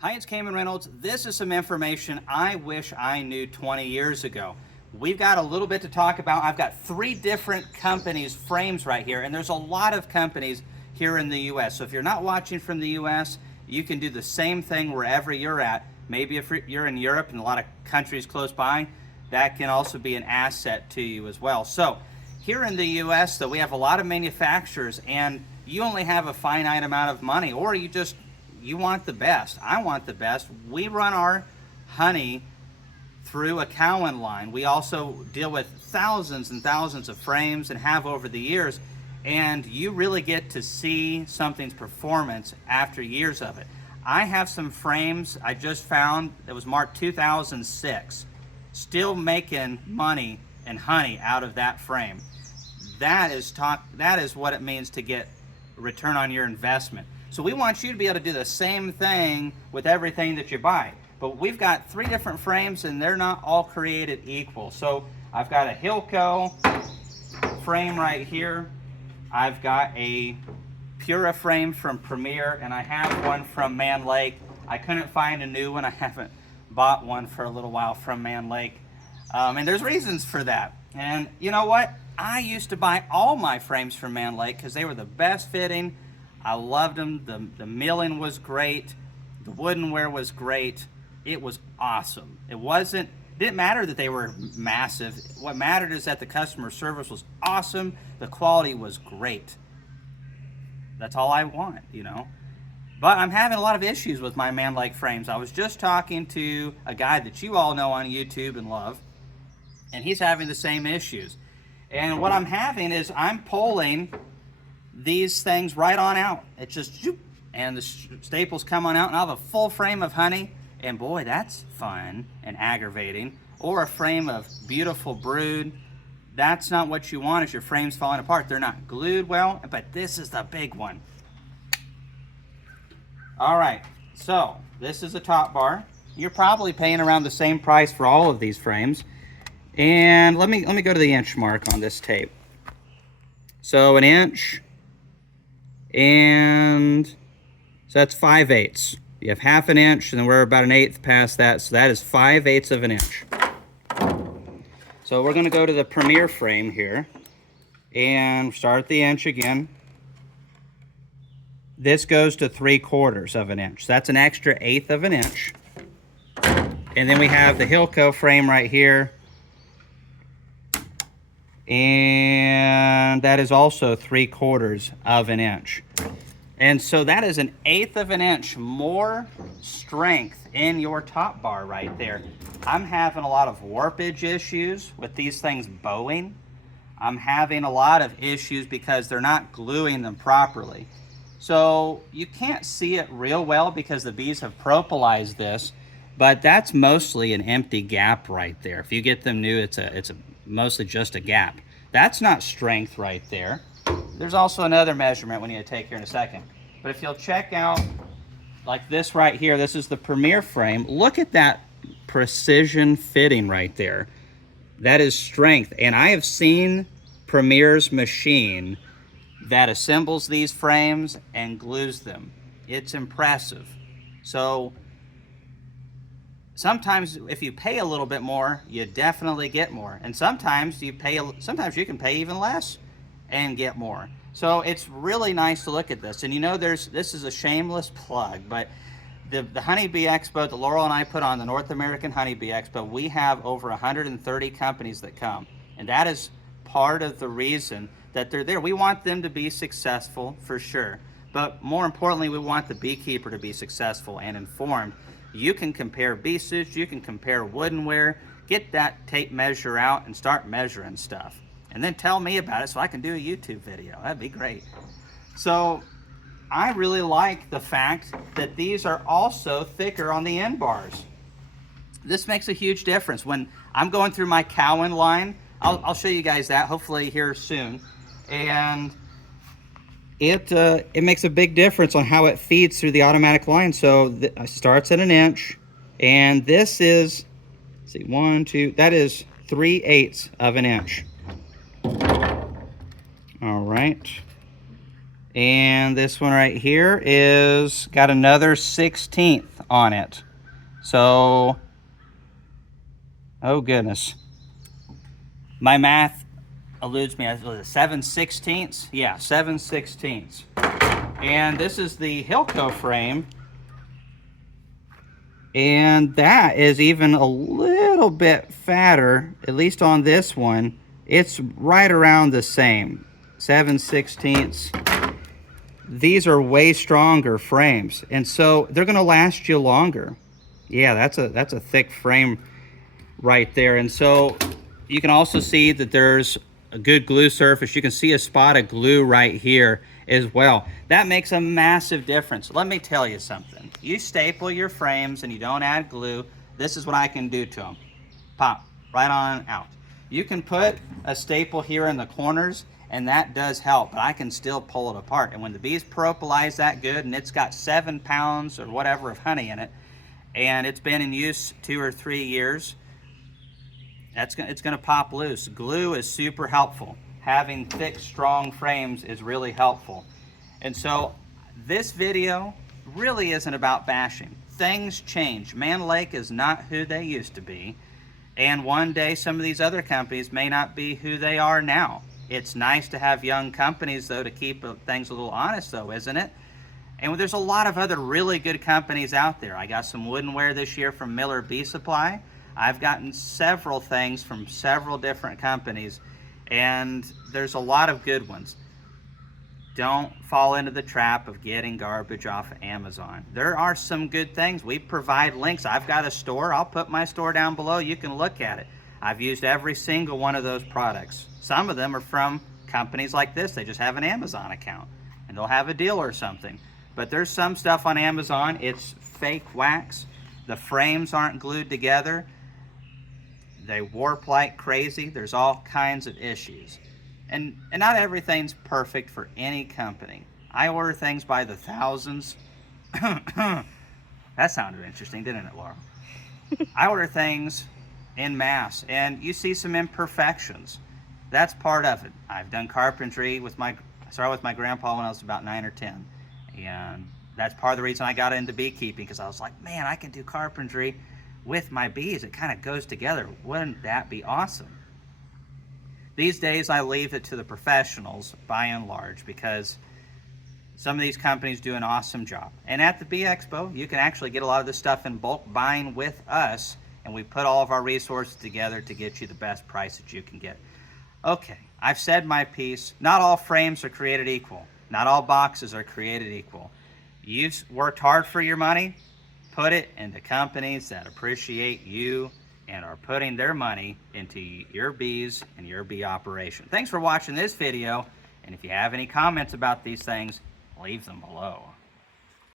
Hi, it's Cayman Reynolds. This is some information I wish I knew 20 years ago. We've got a little bit to talk about. I've got 3 different companies' frames right here, and there's a lot of companies here in the U.S. So if you're not watching from the U.S., you can do the same thing wherever you're at. Maybe if you're in Europe and a lot of countries close by, that can also be an asset to you as well. So here in the U.S., though, we have a lot of manufacturers, and you only have a finite amount of money, or you want the best. I want the best. We run our honey through a Cowan line. We also deal with thousands and thousands of frames and have over the years, and you really get to see something's performance after years of it. I have some frames I just found that was marked 2006, still making money and honey out of that frame. That is what it means to get return on your investment. So we want you to be able to do the same thing with everything that you buy. But we've got 3 different frames and they're not all created equal. So I've got a Hilco frame right here. I've got a Pura frame from Premier, and I have one from Man Lake. I couldn't find a new one. I haven't bought one for a little while from Man Lake. And there's reasons for that. And you know what? I used to buy all my frames from Man Lake because they were the best fitting. I loved them. The milling was great. The woodenware was great. It was awesome. Didn't matter that they were massive. What mattered is that the customer service was awesome. The quality was great. That's all I want, you know. But I'm having a lot of issues with my Man Lake frames. I was just talking to a guy that you all know on YouTube and love, and he's having the same issues. And what I'm having is I'm pulling these things right on out. It's just, and the staples come on out, and I'll have a full frame of honey, and boy, that's fun and aggravating. Or a frame of beautiful brood. That's not what you want, is your frames falling apart. They're not glued well, but this is the big one. All right, so this is a top bar. You're probably paying around the same price for all of these frames. And let me go to the inch mark on this tape. So an inch, and so that's 5/8. You have half an inch, and then we're about 1/8 past that, so that is 5/8 of an inch. So we're going to go to the Premier frame here, and start at the inch again. This goes to 3/4 of an inch. That's an extra 1/8 of an inch. And then we have the Hilco frame right here, and that is also 3/4 of an inch. And so that is an 1/8 of an inch more strength in your top bar right there. I'm having a lot of warpage issues with these things bowing. I'm having a lot of issues because they're not gluing them properly. So you can't see it real well because the bees have propolized this, but that's mostly an empty gap right there. If you get them new, it's mostly just a gap. That's not strength right there. There's also another measurement we need to take here in a second. But if you'll check out like this right here, this is the Premier frame. Look at that precision fitting right there. That is strength. And I have seen Premier's machine that assembles these frames and glues them. It's impressive. So sometimes if you pay a little bit more, you definitely get more. And sometimes you can pay even less and get more. So it's really nice to look at this. And you know, this is a shameless plug, but the Honeybee Expo that Laurel and I put on, the North American Honeybee Expo, we have over 130 companies that come. And that is part of the reason that they're there. We want them to be successful for sure. But more importantly, we want the beekeeper to be successful and informed. You can compare bee suits, you can compare woodenware, get that tape measure out and start measuring stuff. And then tell me about it so I can do a YouTube video. That'd be great. So I really like the fact that these are also thicker on the end bars. This makes a huge difference. When I'm going through my Cowan line, I'll show you guys that hopefully here soon. And it makes a big difference on how it feeds through the automatic line. So it starts at an inch, and this is, let's see, 1, 2, that is 3/8 of an inch. All right. And this one right here is got another 1/16 on it. So, oh goodness. My math eludes me. Was it 7/16? Yeah, 7/16. And this is the Hilco frame. And that is even a little bit fatter, at least on this one. It's right around the same, 7/16. These are way stronger frames, and so they're gonna last you longer. Yeah, that's a thick frame right there. And so you can also see that there's a good glue surface. You can see a spot of glue right here as well. That makes a massive difference. Let me tell you something. You staple your frames and you don't add glue, this is what I can do to them. Pop, right on out. You can put a staple here in the corners and that does help, but I can still pull it apart. And when the bees propolize that good and it's got 7 pounds or whatever of honey in it, and it's been in use 2 or 3 years, it's going to pop loose. Glue is super helpful. Having thick, strong frames is really helpful. And so this video really isn't about bashing. Things change. Mann Lake is not who they used to be. And one day some of these other companies may not be who they are now. It's nice to have young companies though to keep things a little honest though, isn't it? And there's a lot of other really good companies out there. I got some woodenware this year from Miller Bee Supply. I've gotten several things from several different companies, and there's a lot of good ones. Don't fall into the trap of getting garbage off of Amazon. There are some good things. We provide links. I've got a store. I'll put my store down below. You can look at it. I've used every single one of those products. Some of them are from companies like this. They just have an Amazon account, and they'll have a deal or something. But there's some stuff on Amazon. It's fake wax. The frames aren't glued together. They warp like crazy. There's all kinds of issues. And not everything's perfect for any company. I order things by the thousands. That sounded interesting, didn't it, Laura? I order things en masse, and you see some imperfections. That's part of it. I've done carpentry I started with my grandpa when I was about 9 or 10. And that's part of the reason I got into beekeeping, because I was like, man, I can do carpentry with my bees. It kind of goes together. Wouldn't that be awesome? These days I leave it to the professionals by and large, because some of these companies do an awesome job. And at the Bee Expo, you can actually get a lot of this stuff in bulk buying with us, and we put all of our resources together to get you the best price that you can get. Okay, I've said my piece. Not all frames are created equal. Not all boxes are created equal. You've worked hard for your money. Put it into companies that appreciate you and are putting their money into your bees and your bee operation. Thanks for watching this video, and if you have any comments about these things, leave them below.